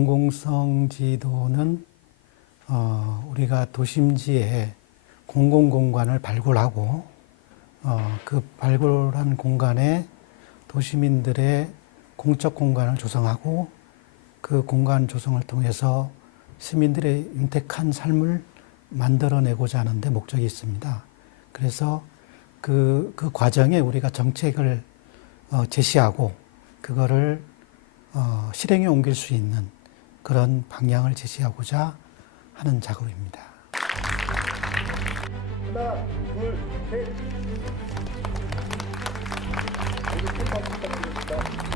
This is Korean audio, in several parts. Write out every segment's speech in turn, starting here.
공공성 지도는 우리가 도심지에 공공공간을 발굴하고 그 발굴한 공간에 도시민들의 공적 공간을 조성하고 그 공간 조성을 통해서 시민들의 윤택한 삶을 만들어내고자 하는 데 목적이 있습니다. 그래서 그 과정에 우리가 정책을 제시하고 그거를 실행에 옮길 수 있는 그런 방향을 제시하고자 하는 작업입니다. 하나, 둘, 셋. 여기 첫 부탁드립니다.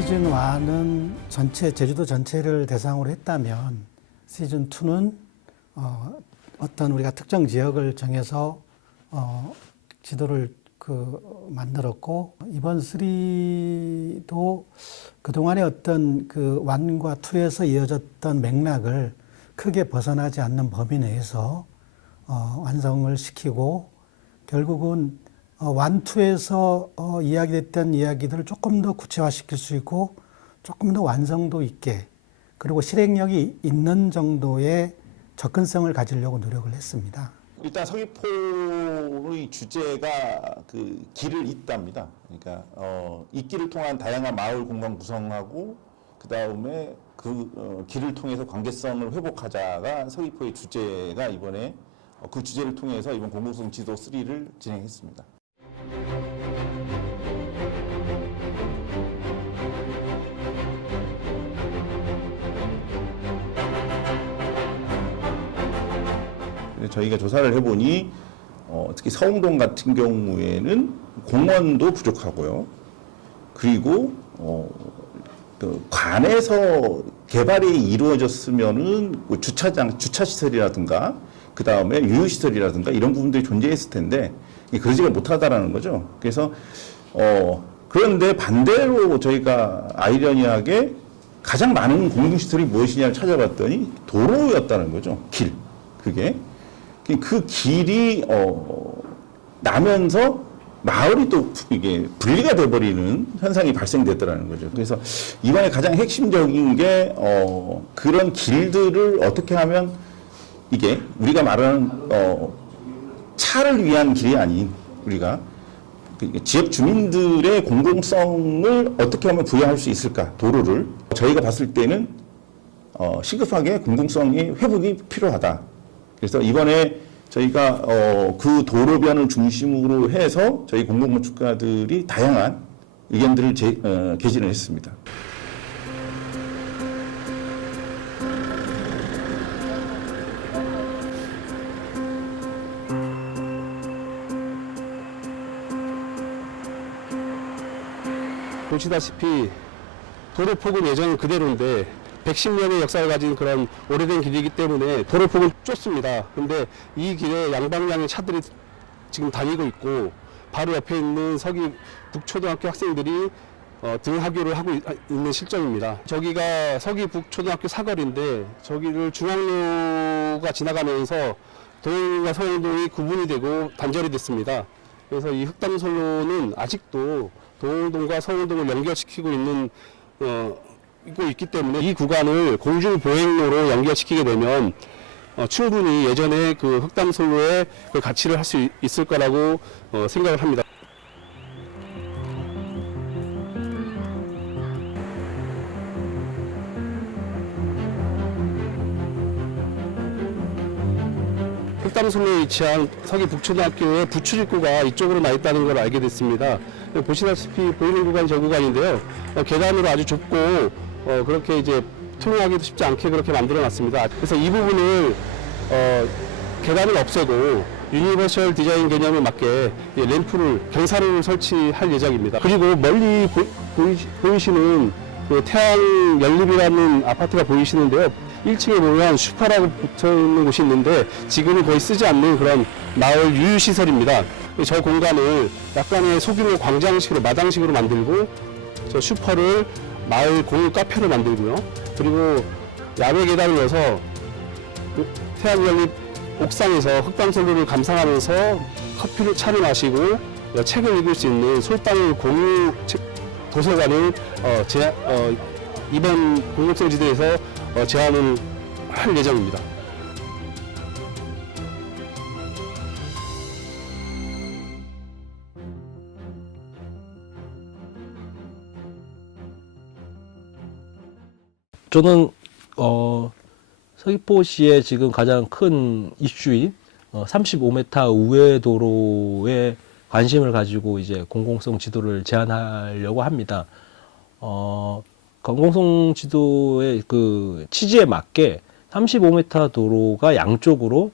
시즌 1은 제주도 전체를 대상으로 했다면 시즌 2는 어떤 우리가 특정 지역을 정해서 지도를 만들었고, 이번 3도 그동안의 어떤 그 1과 2에서 이어졌던 맥락을 크게 벗어나지 않는 범위 내에서 완성을 시키고, 결국은 1, 2에서 이야기됐던 이야기들을 조금 더 구체화시킬 수 있고 조금 더 완성도 있게, 그리고 실행력이 있는 정도의 접근성을 가지려고 노력을 했습니다. 일단 서귀포의 주제가 그 길을 잇답니다. 그러니까 이 길을 통한 다양한 마을 공간 구성하고 그 다음에 그 길을 통해서 관계성을 회복하자가 서귀포의 주제가 이번에 그 주제를 통해서 이번 공공성 지도 3를 진행했습니다. 저희가 조사를 해보니 특히 서운동 같은 경우에는 공원도 부족하고요. 그리고 그 관에서 개발이 이루어졌으면은 뭐 주차 시설이라든가 그 다음에 유휴 시설이라든가 이런 부분들이 존재했을 텐데 그러지가 못하다라는 거죠. 그래서 그런데 반대로 저희가 아이러니하게 가장 많은 공공시설이 무엇이냐를 찾아봤더니 도로였다는 거죠. 길. 그 길이 나면서 마을이 또 이게 분리가 돼버리는 현상이 발생됐더라는 거죠. 그래서 이번에 가장 핵심적인 게 그런 길들을 어떻게 하면 이게 우리가 말하는 차를 위한 길이 아닌 우리가 지역 주민들의 공공성을 어떻게 하면 부여할 수 있을까, 도로를. 저희가 봤을 때는 시급하게 공공성이 회복이 필요하다. 그래서 이번에 저희가 그 도로변을 중심으로 해서 저희 공공건축가들이 다양한 의견들을 개진을 했습니다. 보시다시피 도로폭은 예전 그대로인데 110년의 역사를 가진 그런 오래된 길이기 때문에 도로폭은 좁습니다. 근데 이 길에 양방향의 차들이 지금 다니고 있고 바로 옆에 있는 서귀 북초등학교 학생들이 등하교를 하고 있는 실정입니다. 저기가 서귀 북초등학교 사거리인데 저기를 중앙로가 지나가면서 동과 서운동이 구분이 되고 단절이 됐습니다. 그래서 이 흑담솔로는 아직도 동과 서운동을 연결시키고 있기 때문에 이 구간을 공중보행로로 연결시키게 되면 충분히 예전에 그 흑담솔로의 그 가치를 할 수 있을 거라고 생각을 합니다. 흑담솔로에 위치한 서귀 북초등학교의 부출입구가 이쪽으로 나 있다는 걸 알게 됐습니다. 보시다시피 보이는 구간이 저 구간인데요. 계단으로 아주 좁고 그렇게 이제 통행하기도 쉽지 않게 그렇게 만들어 놨습니다. 그래서 이 부분을 계단을 없애고 유니버셜 디자인 개념에 맞게 램프를 경사로를 설치할 예정입니다. 그리고 멀리 보이시는 그 태양 연립이라는 아파트가 보이시는데요. 1층에 보면 슈퍼라고 붙어 있는 곳이 있는데 지금은 거의 쓰지 않는 그런 마을 유휴시설입니다. 저 공간을 약간의 소규모 광장식으로 마당식으로 만들고 저 슈퍼를 마을 공유 카페로 만들고요. 그리고 야외 계단을 넣어서 태양연립 옥상에서 흑담솔로를 감상하면서 커피를 차를 마시고 책을 읽을 수 있는 솔방울 공유 도서관을 이번 공공성지대에서 제안을 할 예정입니다. 저는 서귀포시의 지금 가장 큰 이슈인 35m 우회 도로에 관심을 가지고 이제 공공성 지도를 제안하려고 합니다. 공공성 지도의 그 취지에 맞게 35m 도로가 양쪽으로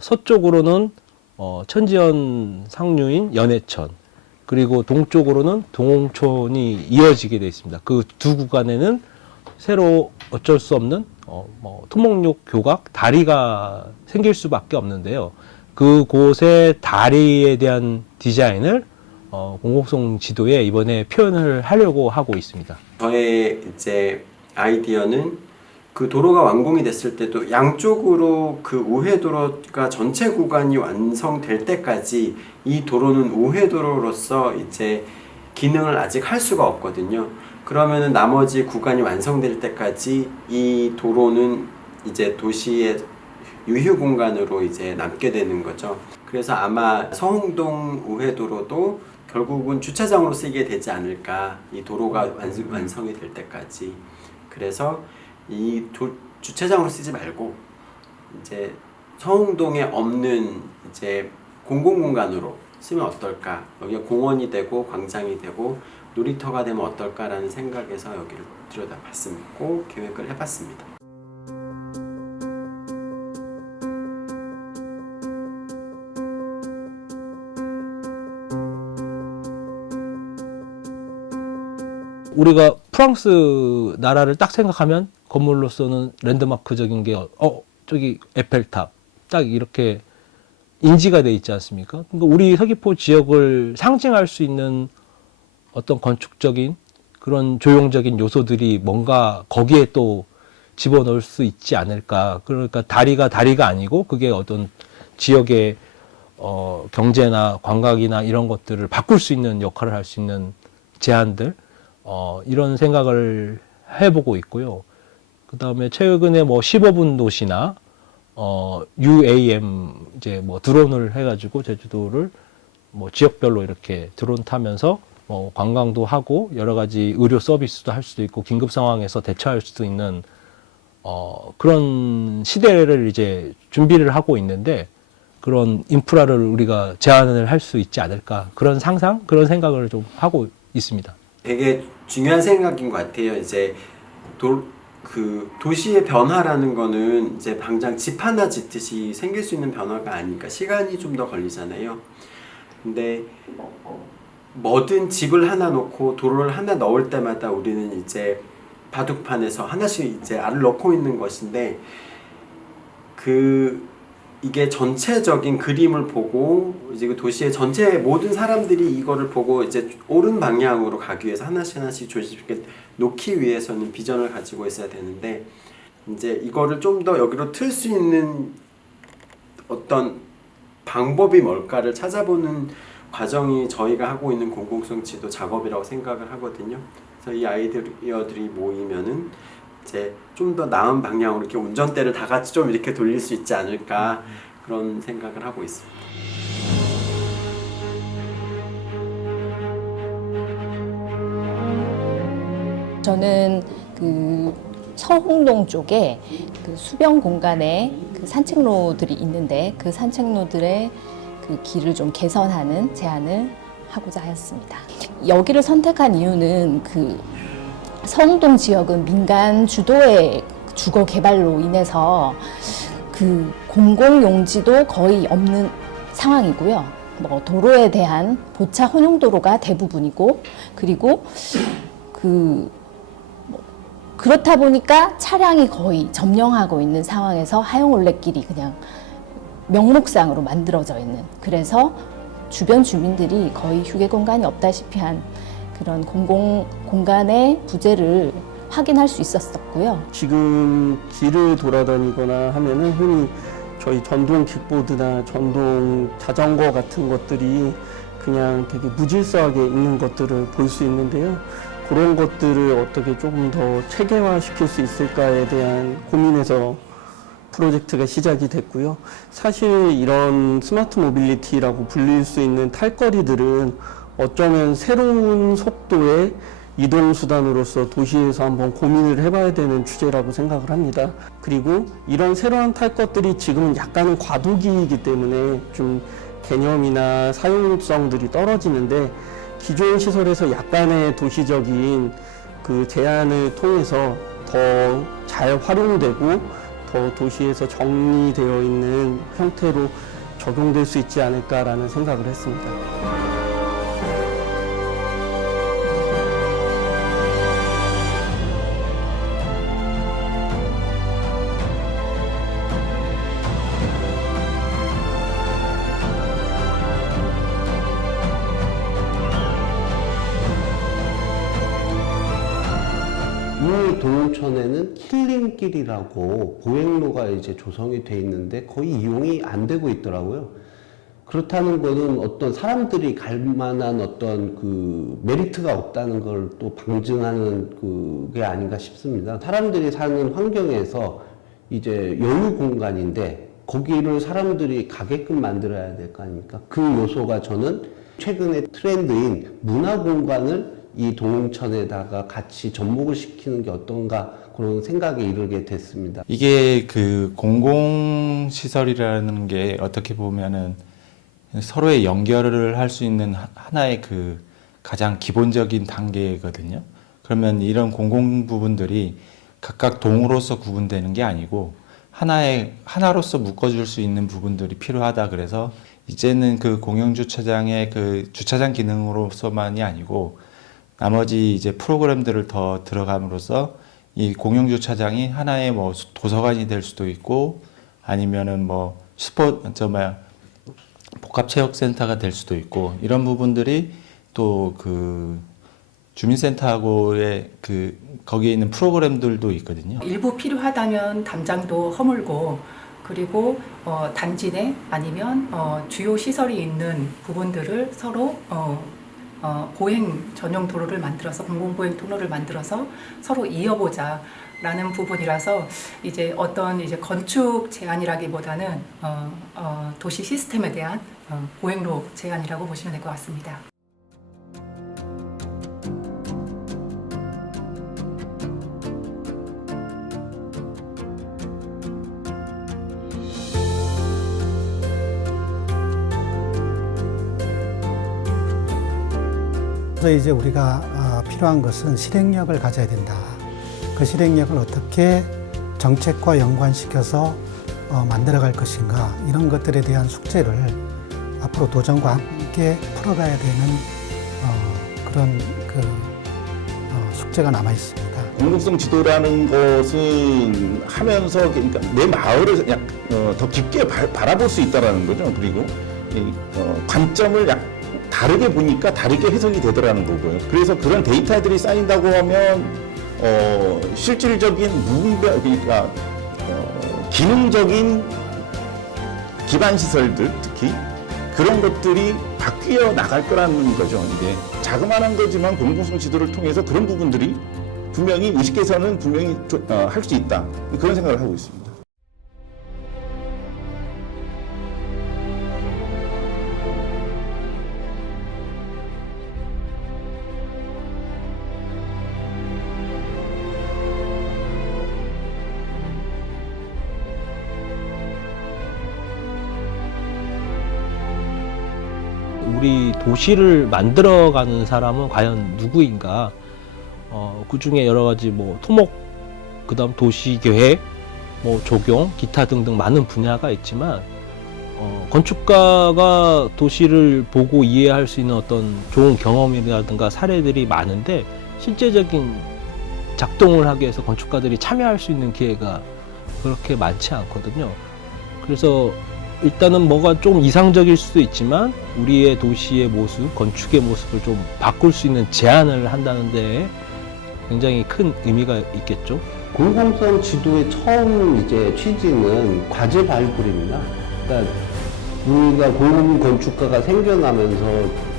서쪽으로는 천지연 상류인 연해천, 그리고 동쪽으로는 동홍촌이 이어지게 되어 있습니다. 그 두 구간에는 새로 어쩔 수 없는 토목역 교각 다리가 생길 수밖에 없는데요. 그곳의 다리에 대한 디자인을 공공성 지도에 이번에 표현을 하려고 하고 있습니다. 저의 이제 아이디어는 그 도로가 완공이 됐을 때도 양쪽으로 그 우회도로가 전체 구간이 완성될 때까지 이 도로는 우회도로로서 이제 기능을 아직 할 수가 없거든요. 그러면은 나머지 구간이 완성될 때까지 이 도로는 이제 도시의 유휴 공간으로 이제 남게 되는 거죠. 그래서 아마 서홍동 우회도로도 결국은 주차장으로 쓰이게 되지 않을까, 이 도로가 완성이 될 때까지. 그래서 이 주차장으로 쓰지 말고 이제 서홍동에 없는 이제 공공공간으로 쓰면 어떨까, 여기가 공원이 되고 광장이 되고 놀이터가 되면 어떨까라는 생각에서 여기를 들여다봤습니다. 계획을 해봤습니다. 우리가 프랑스 나라를 딱 생각하면 건물로서는 랜드마크적인 게 저기 에펠탑 딱 이렇게 인지가 돼 있지 않습니까? 그러니까 우리 서귀포 지역을 상징할 수 있는 어떤 건축적인 그런 조형적인 요소들이 뭔가 거기에 또 집어넣을 수 있지 않을까. 그러니까 다리가 아니고 그게 어떤 지역의 경제나 관광이나 이런 것들을 바꿀 수 있는 역할을 할 수 있는 제안들, 이런 생각을 해보고 있고요. 그 다음에 최근에 뭐 15분 도시나 UAM 이제 뭐 드론을 해가지고 제주도를 뭐 지역별로 이렇게 드론 타면서 관광도 하고 여러 가지 의료 서비스도 할 수도 있고 긴급 상황에서 대처할 수도 있는 그런 시대를 이제 준비를 하고 있는데, 그런 인프라를 우리가 제안을 할 수 있지 않을까, 그런 상상, 그런 생각을 좀 하고 있습니다. 되게 중요한 생각인 것 같아요. 이제 도시의 변화라는 거는 이제 당장 집 하나 짓듯이 생길 수 있는 변화가 아니니까 시간이 좀 더 걸리잖아요. 근데 뭐든 집을 하나 놓고 도로를 하나 넣을 때마다 우리는 이제 바둑판에서 하나씩 이제 알을 넣고 있는 것인데, 이게 전체적인 그림을 보고 이제 그 도시의 전체 모든 사람들이 이거를 보고 이제 옳은 방향으로 가기 위해서 하나씩 조심스럽게 놓기 위해서는 비전을 가지고 있어야 되는데, 이제 이거를 좀 더 여기로 틀 수 있는 어떤 방법이 뭘까를 찾아보는 과정이 저희가 하고 있는 공공성 지도 작업이라고 생각을 하거든요. 그래서 이 아이디어들이 모이면은 이제 좀 더 나은 방향으로 이렇게 운전대를 다 같이 좀 이렇게 돌릴 수 있지 않을까 그런 생각을 하고 있습니다. 저는 그 서홍동 쪽에 그 수변 공간에 그 산책로들이 있는데 그 산책로들의 그 길을 좀 개선하는 제안을 하고자 하였습니다. 여기를 선택한 이유는 그 서홍동 지역은 민간 주도의 주거 개발로 인해서 그 공공용지도 거의 없는 상황이고요. 뭐 도로에 대한 보차 혼용도로가 대부분이고 그리고 그렇다 보니까 차량이 거의 점령하고 있는 상황에서 하용올레길이 그냥 명목상으로 만들어져 있는, 그래서 주변 주민들이 거의 휴게 공간이 없다시피 한 그런 공공공간의 부재를 확인할 수 있었었고요. 지금 길을 돌아다니거나 하면은 흔히 저희 전동 킥보드나 전동 자전거 같은 것들이 그냥 되게 무질서하게 있는 것들을 볼 수 있는데요. 그런 것들을 어떻게 조금 더 체계화시킬 수 있을까에 대한 고민에서 프로젝트가 시작이 됐고요. 사실 이런 스마트 모빌리티라고 불릴 수 있는 탈거리들은 어쩌면 새로운 속도의 이동수단으로서 도시에서 한번 고민을 해봐야 되는 주제라고 생각을 합니다. 그리고 이런 새로운 탈 것들이 지금은 약간은 과도기이기 때문에 좀 개념이나 사용성들이 떨어지는데 기존 시설에서 약간의 도시적인 그 제한을 통해서 더 잘 활용되고 더 도시에서 정리되어 있는 형태로 적용될 수 있지 않을까라는 생각을 했습니다. 이 동천에는 힐링길이라고 보행로가 이제 조성이 돼 있는데 거의 이용이 안 되고 있더라고요. 그렇다는 거는 어떤 사람들이 갈 만한 어떤 그 메리트가 없다는 걸 또 방증하는 그게 아닌가 싶습니다. 사람들이 사는 환경에서 이제 여유 공간인데 거기를 사람들이 가게끔 만들어야 될 거 아닙니까? 그 요소가 저는 최근의 트렌드인 문화 공간을 이 동천에다가 같이 접목을 시키는 게 어떤가 그런 생각에 이르게 됐습니다. 이게 그 공공시설이라는 게 어떻게 보면은 서로의 연결을 할 수 있는 하나의 그 가장 기본적인 단계거든요. 그러면 이런 공공 부분들이 각각 동으로서 구분되는 게 아니고 하나로서 묶어줄 수 있는 부분들이 필요하다. 그래서 이제는 그 공영주차장의 그 주차장 기능으로서만이 아니고 나머지 이제 프로그램들을 더 들어감으로써 이 공영주차장이 하나의 뭐 도서관이 될 수도 있고 아니면은 뭐 복합체육센터가 될 수도 있고 이런 부분들이 또 그 주민센터하고의 그 거기에 있는 프로그램들도 있거든요. 일부 필요하다면 담장도 허물고 그리고 단지 내 아니면 주요 시설이 있는 부분들을 서로 보행 전용 도로를 만들어서 공공보행 통로를 만들어서 서로 이어보자 라는 부분이라서 이제 어떤 이제 건축 제한이라기보다는 도시 시스템에 대한 보행로 제한이라고 보시면 될 것 같습니다. 그래서 이제 우리가 필요한 것은 실행력을 가져야 된다. 그 실행력을 어떻게 정책과 연관시켜서 만들어갈 것인가 이런 것들에 대한 숙제를 앞으로 도정과 함께 풀어가야 되는 그런 숙제가 남아 있습니다. 공동성 지도라는 것은 하면서 그러니까 내 마을을 그냥 더 깊게 바라볼 수 있다라는 거죠. 그리고 관점을 다르게 보니까 다르게 해석이 되더라는 거고요. 그래서 그런 데이터들이 쌓인다고 하면 실질적인 그러니까 기능적인 기반 시설들 특히 그런 것들이 바뀌어 나갈 거라는 거죠. 이게 자그마한 거지만 공동성 지도를 통해서 그런 부분들이 분명히 의식 개선은 분명히 할 수 있다. 그런 생각을 하고 있습니다. 우리 도시를 만들어가는 사람은 과연 누구인가? 그 중에 여러 가지 뭐 토목, 그다음 도시 계획, 뭐 조경, 기타 등등 많은 분야가 있지만 건축가가 도시를 보고 이해할 수 있는 어떤 좋은 경험이라든가 사례들이 많은데 실제적인 작동을 하기 위해서 건축가들이 참여할 수 있는 기회가 그렇게 많지 않거든요. 그래서 일단은 뭐가 좀 이상적일 수도 있지만 우리의 도시의 모습, 건축의 모습을 좀 바꿀 수 있는 제안을 한다는 데 굉장히 큰 의미가 있겠죠. 공공성 지도의 처음 이제 취지는 과제 발굴입니다. 그러니까 우리가 공공건축가가 생겨나면서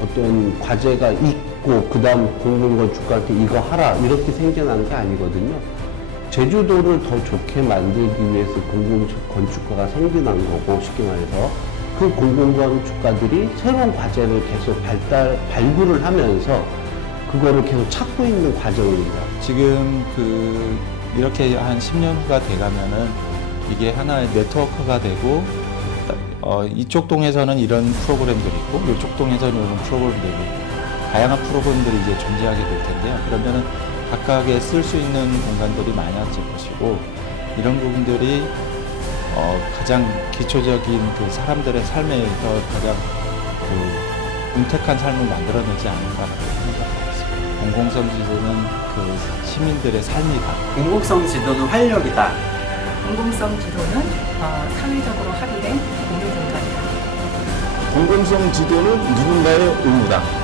어떤 과제가 있고 그다음 공공건축가한테 이거 하라 이렇게 생겨난 게 아니거든요. 제주도를 더 좋게 만들기 위해서 공공건축가가 생겨난 거고 쉽게 말해서 그 공공건축가들이 새로운 과제를 계속 발굴을 하면서 그거를 계속 찾고 있는 과정입니다. 지금 이렇게 한 10년 후가 돼가면은 이게 하나의 네트워크가 되고 이쪽 동에서는 이런 프로그램들이 있고 이쪽 동에서는 이런 프로그램들이 있고 다양한 프로그램들이 이제 존재하게 될 텐데요. 그러면은 각각에 쓸 수 있는 공간들이 많아질 것이고 이런 부분들이 가장 기초적인 그 사람들의 삶에서 가장 윤택한 삶을 만들어내지 않는가라고 생각하고 있습니다. 공공성 지도는 그 시민들의 삶이다. 공공성 지도는 활력이다. 공공성 지도는 사회적으로 합의된 공유 공간이다. 공공성 지도는 누군가의 의무다.